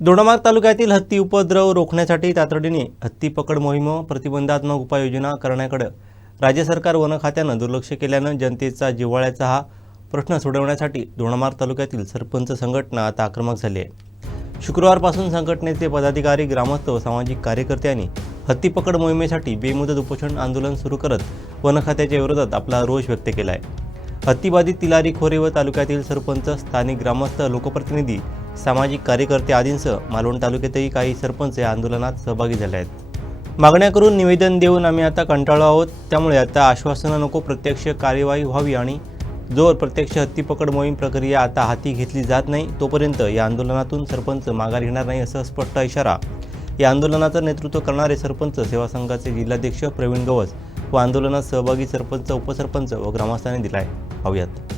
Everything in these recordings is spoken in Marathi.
दोडामार्ग तालुक्यातील हत्ती उपद्रव रोखण्यासाठी तातडीने हत्ती पकड मोहीम प्रतिबंधात्मक उपाययोजना करण्याकडे राज्य सरकार वन खात्यानं दुर्लक्ष केल्यानं जनतेचा जिव्हाळ्याचा हा प्रश्न सोडवण्यासाठी दोडामार्ग तालुक्यातील सरपंच संघटना आता आक्रमक झाली आहे. शुक्रवारपासून संघटनेचे पदाधिकारी ग्रामस्थ व सामाजिक कार्यकर्त्यांनी हत्ती पकड मोहिमेसाठी बेमुदत उपोषण आंदोलन सुरू करत वन खात्याच्या विरोधात आपला रोष व्यक्त केला आहे हत्तीबाधित तिलारी खोरे व तालुक्यातील सरपंच स्थानिक ग्रामस्थ लोकप्रतिनिधी सामाजिक कार्यकर्ते आदींसह मालवण तालुक्यातही काही सरपंच या आंदोलनात सहभागी झाले आहेत. मागण्या करून निवेदन देऊन आम्ही आता कंटाळलो आहोत. त्यामुळे आता आश्वासनं नको प्रत्यक्ष कार्यवाही व्हावी आणि जोर प्रत्यक्ष हत्तीपकड मोहीम प्रक्रिया आता हाती घेतली जात नाही. तोपर्यंत या आंदोलनातून सरपंच माघार घेणार नाही असा स्पष्ट इशारा या आंदोलनाचं नेतृत्व करणारे सरपंच सेवा संघाचे जिल्हाध्यक्ष प्रवीण गवस व आंदोलनात सहभागी सरपंच उपसरपंच व ग्रामस्थांनी दिला आहे पाहूयात.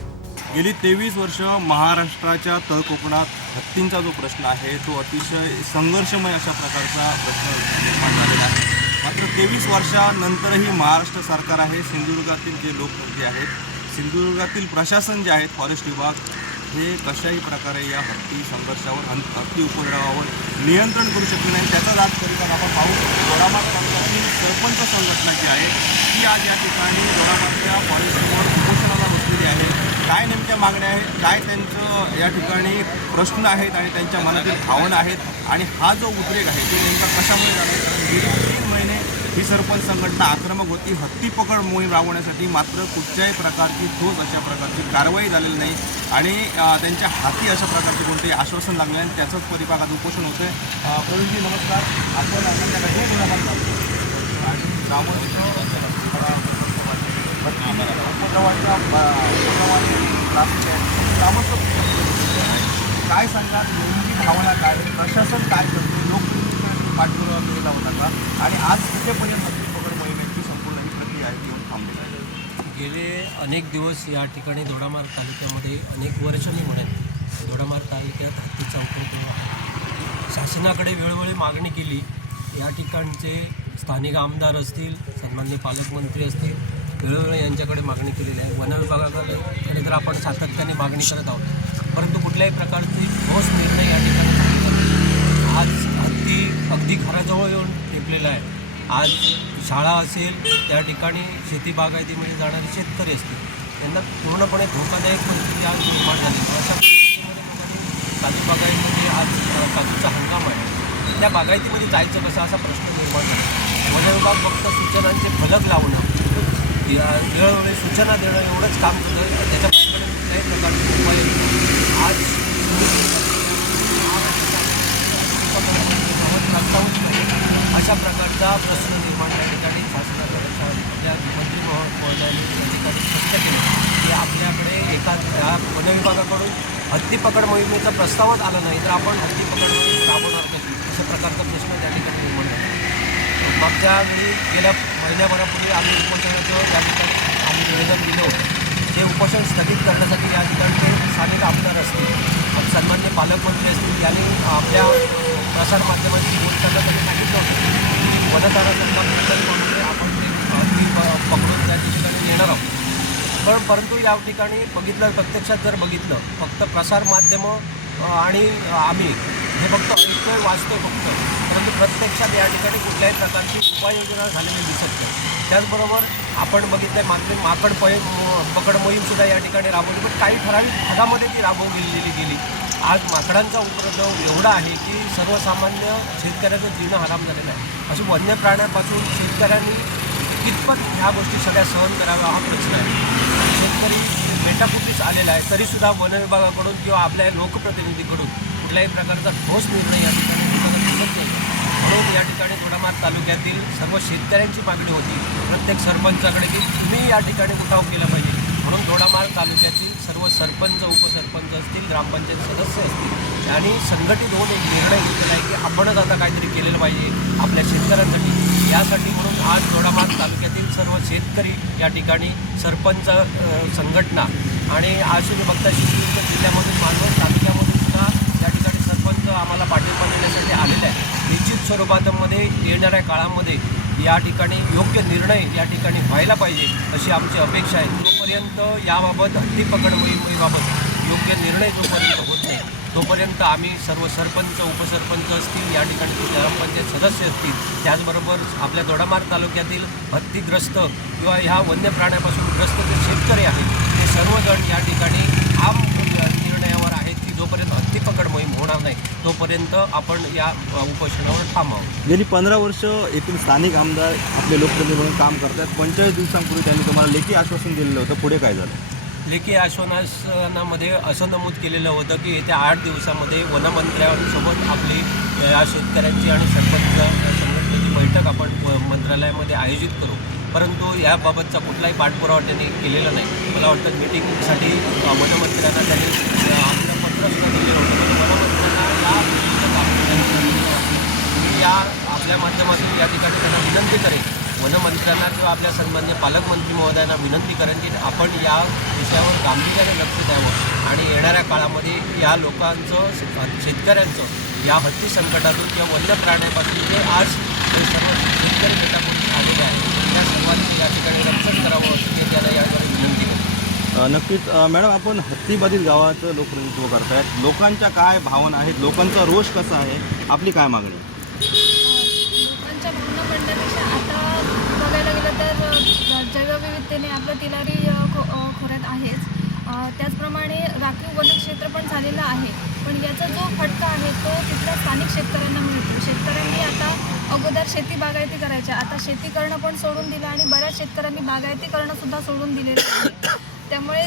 गेली तेवीस वर्ष महाराष्ट्राच्या तळकोकणात हत्तींचा जो प्रश्न आहे तो अतिशय संघर्षमय अशा प्रकारचा प्रश्न निर्माण झालेला आहे. मात्र तेवीस वर्षानंतरही महाराष्ट्र सरकार आहे सिंधुदुर्गातील जे लोकनेते आहेत सिंधुदुर्गातील प्रशासन जे आहेत फॉरेस्ट विभाग हे कशाही प्रकारे या हत्ती संघर्षावर हं- हत्ती उपद्रवावर नियंत्रण करू शकले नाही त्याचाच आज तरीका आपण पाहू. दोडामार्ग तालुक्यातील सरपंच संघटना जी आहे ती आज या ठिकाणी दोडामार्गच्या फॉरेस्टवर उपोषणाला बसलेली आहे. काय नेमक्या मागण्या आहेत? काय त्यांचं या ठिकाणी प्रश्न आहेत आणि त्यांच्या मनातील भावना आहेत? आणि हा जो उद्रेक आहे तो नेमका कशामुळे झाला? आहे? गेली तीन महिने ही सरपंच संघटना आक्रमक होती. हत्ती पकड मोहीम राबवण्यासाठी मात्र कुठच्याही प्रकारची ठोस अशा प्रकारची कारवाई झालेली नाही. आणि त्यांच्या हाती अशा प्रकारचे कोणतेही आश्वासन लागले आणि त्याचंच परिपाकात उपोषण होतं आहे प्रवीणजी नमस्कार. आपण संध्याकाळी दोन मुलाखत आणि रावण उपद्रवाच्या काय सांगा नेमकी भावना काय प्रशासन काय करते लोक पाठपुरावा केलेला होता का आणि आज कुठेपर्यंत हत्ती पकड मोहिमेची संपूर्ण ही प्रक्रिया आहे येऊन थांबलेली आहे गेले अनेक दिवस या ठिकाणी दोडामार्ग तालुक्यामध्ये अनेक वर्ष मी म्हणेन दोडामार्ग तालुक्यात हत्ती उपद्रव शासनाकडे वेळोवेळी मागणी केली. या ठिकाणचे स्थानिक आमदार असतील सन्मान्य पालकमंत्री असतील वेळोवेळी यांच्याकडे मागणी केलेली आहे. वन विभागाकडे तर आपण सातत्याने मागणी करत आहोत. परंतु कुठल्याही प्रकारचे ठोस निर्णय या ठिकाणी आज हत्ती अगदी घराजवळ येऊन ठेपलेला आहे. आज शाळा असेल त्या ठिकाणी शेती बागायतीमध्ये जाणारे शेतकरी असतील त्यांना पूर्णपणे धोकादायक परिस्थिती आज निर्माण झाली. अशा काजू बागायतीमध्ये आज काजूचा हंगाम आहे. त्या बागायतीमध्ये जायचं कसं असा प्रश्न निर्माण झाला. वन विभाग फक्त सूचनांचे फलक लावणं वेळोवेळी सूचना देणं एवढंच काम करतं त्याच्या पलीकडे कुठल्याही प्रकारचे उपाय आज प्रस्तावच नाही अशा प्रकारचा प्रश्न निर्माण या ठिकाणी शासनाकडे ज्या मंत्री महोदयांनी या ठिकाणी स्पष्ट केलं. की आपल्याकडे एका या वन विभागाकडून हत्ती पकड मोहिमेचा प्रस्तावच आला नाही तर आपण हत्ती पकड मोहीम राबवणार कशी? अशा प्रकारचा प्रश्न त्या ठिकाणी निर्माण झाला. मागच्या वेळी गेल्या महिन्याभरापूर्वी आम्ही उपोषणाचं त्या ठिकाणी आम्ही निवेदन दिलं हे ते उपोषण स्थगित करण्यासाठी या ठिकाणचे स्थानिक आमदार असतील सन्मान्य पालकमंत्री असतील यांनी आपल्या प्रसारमाध्यमांशी बोल करण्यासाठी सांगितलं होतं की वनधारा म्हणून आपण ते पकडून त्या ठिकाणी येणार आहोत. पण परंतु या ठिकाणी बघितलं प्रत्यक्षात जर बघितलं फक्त प्रसारमाध्यमं आणि आम्ही हे फक्त ऐकतोय वाचतोय फक्त. प्रत्यक्षात या ठिकाणी कुठल्याही प्रकारची उपाययोजना झालेली दिसत नाही. त्याचबरोबर आपण बघितलं मागणी माकड पय पकड मोहीमसुद्धा या ठिकाणी राबवली. पण काही ठराविक भागामध्ये ती राबवलेली गेली. आज माकडांचा उपद्रव एवढा आहे की सर्वसामान्य शेतकऱ्याचं जीवन हराम झालेलं आहे. अशी वन्य प्राण्यापासून शेतकऱ्यांनी कितपत ह्या गोष्टी सगळ्या सहन कराव्या हा प्रश्न आहे. शेतकरी मेटाकुटीस आलेला आहे तरीसुद्धा वन विभागाकडून किंवा आपल्या लोकप्रतिनिधीकडून कुठल्याही प्रकारचा ठोस निर्णय या ठिकाणी म्हणून या ठिकाणी दोडामार तालुक्यातील सर्व शेतकऱ्यांची मागणी होती. प्रत्येक सरपंचाकडे की तुम्ही या ठिकाणी उठाव केला पाहिजे. म्हणून दोडामार तालुक्यातील सर्व सरपंच उपसरपंच असतील ग्रामपंचायत सदस्य असतील आणि संघटित होऊन एक निर्णय घेतलेला आहे की आपणच आता काहीतरी केलेलं पाहिजे आपल्या शेतकऱ्यांसाठी. यासाठी म्हणून आज दोडामार तालुक्यातील सर्व शेतकरी या ठिकाणी सरपंच संघटना आणि आज तुम्ही बघता सिंधुदुर्ग जिल्ह्यामधून मानवत तालुक्यामधून सुद्धा या ठिकाणी सरपंच आम्हाला पाठिंबा देण्यासाठी आलेले आहे स्वरूपामध्ये येणाऱ्या काळामध्ये या ठिकाणी योग्य निर्णय या ठिकाणी व्हायला पाहिजे अशी आमची अपेक्षा आहे. तोपर्यंत याबाबत हत्ती पकड मोहिमेबाबत योग्य निर्णय जोपर्यंत होत नाही तोपर्यंत आम्ही सर्व सरपंच उपसरपंच असतील या ठिकाणी ग्रामपंचायत सदस्य असतील त्याचबरोबर आपल्या दोडामार तालुक्यातील हत्तीग्रस्त किंवा ह्या वन्य प्राण्यापासून ग्रस्त जे शेतकरी आहेत ते सर्वजण या ठिकाणी आम जोपर्यंत हत्ती पकड मोहीम होणार नाही तोपर्यंत आपण या उपोषणावर आहोत गेली पंधरा वर्ष एकूण स्थानिक आमदार आपले लोकप्रतिनिधी म्हणून काम करतात. पंचेचाळीस दिवसांपूर्वी त्यांनी तुम्हाला लेखी आश्वासन दिलेलं होतं. पुढे काय झालं? लेखी आश्वासनामध्ये असं नमूद केलेलं होतं की येत्या आठ दिवसामध्ये वनमंत्र्यांसोबत आपली या शेतकऱ्यांची आणि सरपंच संघटनेची बैठक आपण मंत्रालयामध्ये आयोजित करू. परंतु याबाबतचा कुठलाही पाठपुरावा त्यांनी केलेला नाही. मला वाटतं मिटिंगसाठी वनमंत्र्यांना त्यांनी प्रश्न आपलं वनमंत्र्यांना या मी या आपल्या माध्यमातून या ठिकाणी त्यांना विनंती करेन वनमंत्र्यांना किंवा आपल्या सन्मान्य पालकमंत्री महोदयांना विनंती करेन की आपण या विषयावर गांभीर्याने लक्ष द्यावं आणि येणाऱ्या काळामध्ये या लोकांचं शेतकऱ्यांचं या हत्ती संकटातून किंवा वन्य प्राण्यापासून जे आज हे सर्व शेतकरी मेटापोटी आलेले आहेत त्या सर्वांनी या ठिकाणी रक्षण करावं असं मी त्यांना याद्वारे विनंती करतो अ, नक्कीच मॅडम आपण हत्तीबाधित गावाचं लोकप्रतिनिधित्व करतायत. लोकांच्या काय भावना आहेत? लोकांचा रोष कसा आहे? आपली काय मागणी लोकांच्या भावना म्हणण्यापेक्षा आता बघायला गेलं तर अ, जैवविविधतेने आपलं तिलारी अ, खो अ, खोऱ्यात आहेच. अ, त्याचप्रमाणे राखीव वनक्षेत्र पण झालेलं आहे. पण याचा जो फटका आहे तो तिथल्या स्थानिक शेतकऱ्यांना मिळतो. शेतकऱ्यांनी आता अगोदर शेती बागायती करायच्या. आता शेती करणं पण सोडून दिलं आणि बऱ्याच शेतकऱ्यांनी बागायती करणं सुद्धा सोडून दिलेलं आहे. त्यामुळे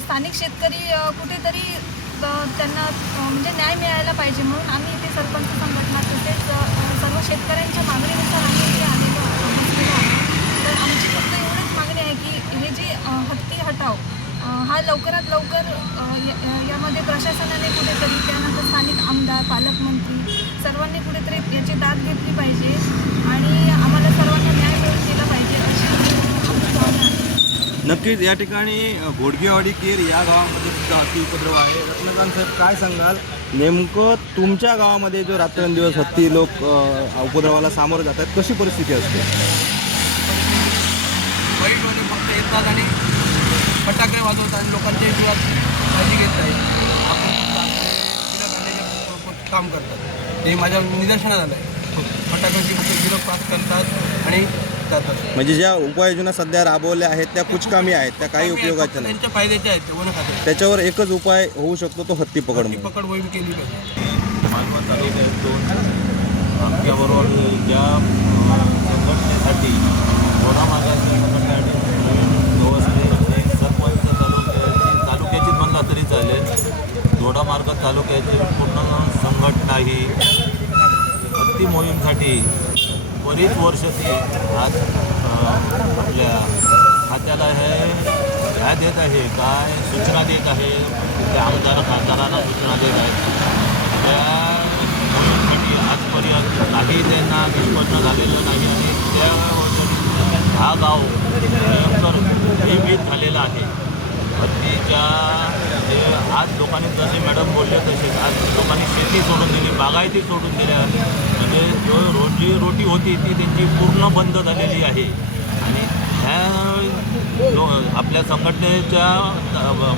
स्थानिक शेतकरी कुठेतरी त्यांना म्हणजे न्याय मिळायला पाहिजे म्हणून आम्ही इथे सरपंच संघटना तसेच सर्व शेतकऱ्यांच्या मागणीनुसार आम्ही इथे आलेलो तर आमची फक्त एवढीच मागणी आहे की हे जे हत्ती हटाव हा लवकरात लवकर या- यामध्ये प्रशासनाने कुठेतरी त्यानंतर स्थानिक आमदार पालकमंत्री सर्वांनी कुठेतरी याची दाद घेतली पाहिजे आणि आम्हाला सर्वांना न्याय मिळून दिला पाहिजे अशी नक्कीच या ठिकाणी घोडगेवाडी केर या गावामध्ये सुद्धा हत्ती उपद्रव आहे. रत्नकांत साहेब काय सांगाल? नेमकं तुमच्या गावामध्ये जो रात्रंदिवस हत्ती लोक उपद्रवाला सामोरे जातात कशी परिस्थिती असते? वाईटमध्ये फक्त येतात आणि फटाके वाजवतात आणि लोकांच्या जीवात काळजी घेत नाही काम करतात. ते माझ्या निदर्शनात आलं आहे फटाक्याची फक्त विरोध पास करतात आणि जातात म्हणजे ज्या उपाययोजना सध्या राबवल्या आहेत त्या कुचकामी आहेत त्या काही उपयोगाच्या नाही त्यांच्या फायद्याच्या आहेत ते वन खात्यात त्याच्यावर एकच उपाय होऊ शकतो तो हत्ती पकड म्हणून. पकड केली पाहिजे. मालवण तालुक्यातून आमच्याबरोबर ज्या अ, संघटनेसाठी घोडा मागाच्या संघटनेसाठी व्यवस्थित ते सरपंच तालुक्याची तालुक्याची म्हणला तरी चालेल. घोडामार्ग तालुक्याची पूर्ण संघटना ही हत्ती मोहीमसाठी बरीच वर्ष ती आज आपल्या खात्याला हे ह्या देत आहे काय सूचना देत आहे त्या आमदार खासदारांना सूचना देत आहे. त्या आजपर्यंत काही त्यांना निष्पन्न झालेलं नाही आणि त्या हा गाव भयंकर भयभीत झालेला आहे. पत्नीच्या जे आज लोकांनी जसे मॅडम बोलले तसेच आज लोकांनी शेती सोडून दिली बागायती सोडून दिल्या. म्हणजे जो रोजी रोटी होती ती त्यांची पूर्ण बंद झालेली आहे. आणि ह्या आपल्या संघटनेच्या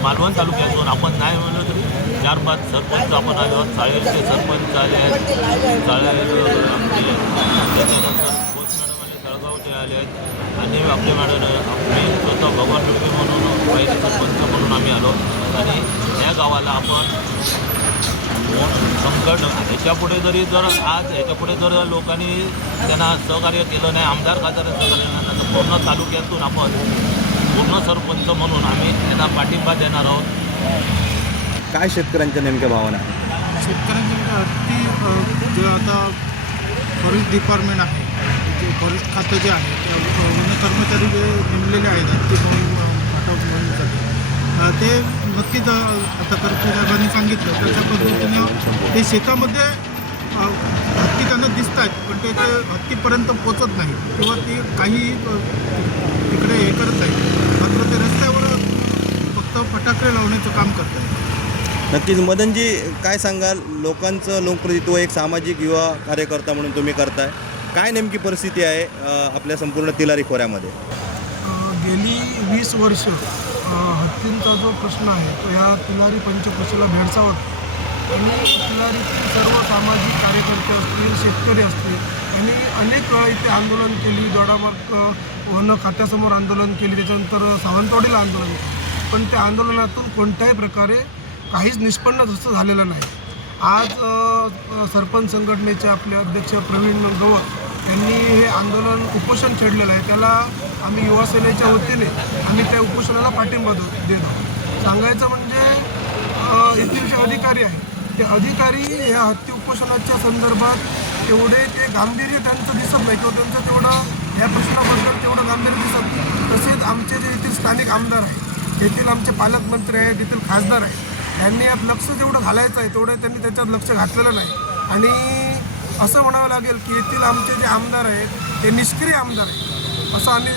मालवण तालुक्यातून आपण नाही म्हणलं तरी चार पाच सरपंच आपण आलो आहोत चाळेरचे सरपंच आले आहेत चाळेर आमचे त्याच्यानंतर घोष मॅडम आले जळगावचे आले आहेत आणि आपले मॅडम मी स्वतः भगवान लुटके म्हणून म्हणून आम्ही आलो. आणि या गावाला आपण संकट ह्याच्यापुढे जरी जर आज ह्याच्यापुढे जर लोकांनी त्यांना सहकार्य केलं नाही आमदार खासदार सहकार्य नाही तर पूर्ण तालुक्यातून आपण पूर्ण सरपंच म्हणून आम्ही त्यांना पाठिंबा देणार आहोत. काय शेतकऱ्यांच्या नेमक्या भावना? आहेत शेतकऱ्यांच्या हत्ती अ, जे आता फॉरेस्ट डिपार्टमेंट आहे जे फॉरेस्ट खातं जे आहे त्या कर्मचारी जे नेमलेले आहेत हत्ती मोहीम अ, हटाव मोहीमसाठी अ, ते नक्कीच आता करतो साहेबांनी सांगितलं. त्याच्या पद्धतीनं ते शेतामध्ये हत्ती त्यांना दिसत आहेत पण ते ते हत्तीपर्यंत पोचत नाही. किंवा ते काही तिकडे हे करत नाही मात्र ते रस्त्यावर फक्त फटाके लावण्याचं काम करतात नक्कीच. मदनजी काय सांगाल? लोकांचं लोकप्रतित्व एक सामाजिक युवा कार्यकर्ता म्हणून तुम्ही करताय. काय नेमकी परिस्थिती आहे आपल्या संपूर्ण तिलारी खोऱ्यामध्ये? गेली वीस वर्ष हत्तींचा जो प्रश्न आहे तो ह्या तिलारी पंचकृषीला भेडसावत आणि तिलारीतील सर्व सामाजिक कार्यकर्ते असतील शेतकरी असतील यांनी अनेक इथे आंदोलन केली दोडामार्ग वन खात्यासमोर आंदोलन केली त्याच्यानंतर सावंतवाडीला आंदोलन केलं. पण त्या आंदोलनातून कोणत्याही प्रकारे काहीच निष्पन्न जसं झालेलं नाही. आज सरपंच संघटनेचे आपले अध्यक्ष प्रवीण गवत त्यांनी हे आंदोलन उपोषण छेडलेलं आहे. त्याला आम्ही युवा सेनेच्या वतीने आम्ही त्या उपोषणाला पाठिंबा देत. आहोत सांगायचं म्हणजे येथील जे अधिकारी आहेत ते अधिकारी ह्या हत्ती उपोषणाच्या संदर्भात तेवढे ते गांभीर्य त्यांचं दिसत नाही किंवा त्यांचं तेवढं या प्रश्नाबद्दल तेवढं गांभीर्य दिसत नाही. तसेच आमचे जे येथील स्थानिक आमदार आहेत येथील आमचे पालकमंत्री आहेत येथील खासदार आहेत त्यांनी यात लक्ष जेवढं घालायचं आहे तेवढं त्यांनी त्याच्यात लक्ष घातलेलं नाही. आणि असं म्हणावं लागेल की येथील आमचे जे आमदार आहेत ते निष्क्रिय आमदार आहेत. असं आम्ही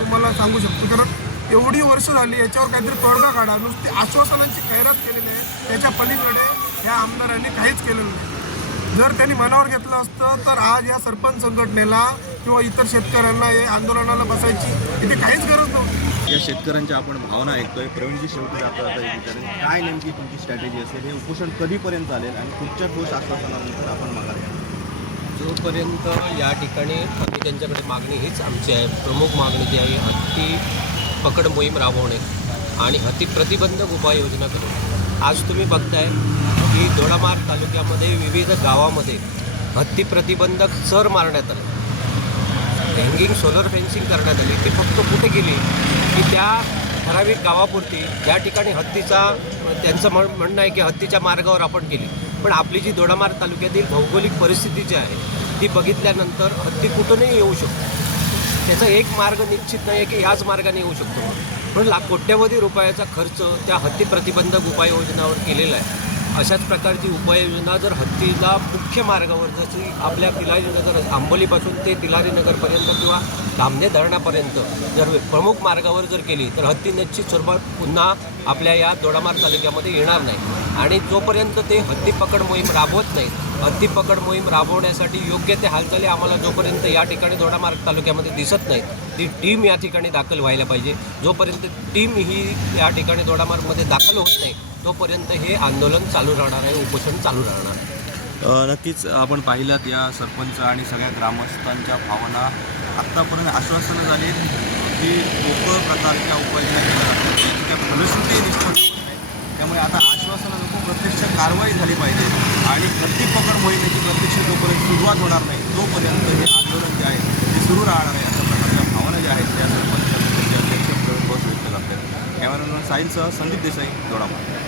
तुम्हाला सांगू शकतो. कारण एवढी वर्ष झाली याच्यावर काहीतरी तोडगा काढा. नुसती आश्वासनांची खैरात केलेली आहे. त्याच्या पलीकडे या आमदारांनी काहीच केलेलं नाही. जर त्यांनी मनावर घेतलं असतं तर आज या सरपंच संघटनेला किंवा इतर शेतकऱ्यांना हे आंदोलनाला बसायची इथे काहीच गरज नव्हती. या शेतकऱ्यांच्या आपण भावना ऐकतोय. प्रवीणजी शेवटी आपल्याला विचारेल काय नेमकी तुमची स्ट्रॅटेजी असेल? हे उपोषण कधीपर्यंत चालेल? आणि पुढच्या ठोस आश्वासनानंतर आपण मागा जोपर्यंत या ठिकाणी आम्ही त्यांच्याकडे मागणी हीच आमची आहे. प्रमुख मागणी जी आहे हत्ती पकड मोहीम राबवणे आणि हत्ती प्रतिबंधक उपाययोजना करणे. आज तुम्ही बघताय की दोडामार्ग तालुक्यामध्ये विविध गावामध्ये हत्ती प्रतिबंधक चर मारण्यात आले. हँगिंग सोलर फेन्सिंग करण्यात आली. ते फक्त कुठे गेली की त्या ठराविक गावापुरती ज्या ठिकाणी हत्तीचा त्यांचं म्हण म्हणणं आहे की हत्तीच्या मार्गावर आपण गेली. पण आपली जी दोडामार तालुक्यातील भौगोलिक परिस्थिती जी आहे ती बघितल्यानंतर हत्ती कुठूनही येऊ शकतो. त्याचा एक मार्ग निश्चित नाही आहे की ह्याच मार्गाने येऊ शकतो. पण लाख कोट्यवधी रुपयाचा खर्च त्या हत्ती प्रतिबंधक उपाययोजनावर केलेला आहे. अशाच प्रकारची उपाययोजना जर हत्तीला मुख्य मार्गावर जशी आपल्या तिलारी नगर आंबोलीपासून ते तिलारी नगरपर्यंत किंवा धामणे धरणापर्यंत जर प्रमुख मार्गावर जर केली तर हत्ती निश्चित स्वरूपात पुन्हा आपल्या या दोडामार तालुक्यामध्ये येणार नाही. आणि जोपर्यंत ते हत्ती पकड मोहीम राबवत नाही हत्ती पकड मोहीम राबवण्यासाठी योग्य ते हालचाली आम्हाला जोपर्यंत या ठिकाणी दोडामार्ग तालुक्यामध्ये दिसत नाही ती टीम या ठिकाणी दाखल व्हायला पाहिजे. जोपर्यंत टीम ही या ठिकाणी दोडामार्गमध्ये दाखल होत नाही तोपर्यंत हे आंदोलन चालू राहणार आहे उपोषण चालू राहणार आहे. नक्कीच आपण पाहिलात या सरपंच आणि सगळ्या ग्रामस्थांच्या भावना आत्तापर्यंत आश्वासनं झाली की मोकळ प्रकारच्या उपाययोजना केल्या जातात. त्याची त्या फलश्रुती निष्पन्न नाही. त्यामुळे आता आश्वासनं नको प्रत्यक्ष कारवाई झाली पाहिजे. आणि प्रत्येक पकड मोहिमेची प्रत्यक्ष जोपर्यंत सुरुवात होणार नाही तोपर्यंत हे आंदोलन जे आहे ते सुरू राहणार आहे अशा प्रकारच्या भावना ज्या आहेत त्या सरपंच अध्यक्ष प्रवीण बोस व्यक्त करतात. कॅमेरामॅन साहिलसह संदीप देसाई दोडामार्ग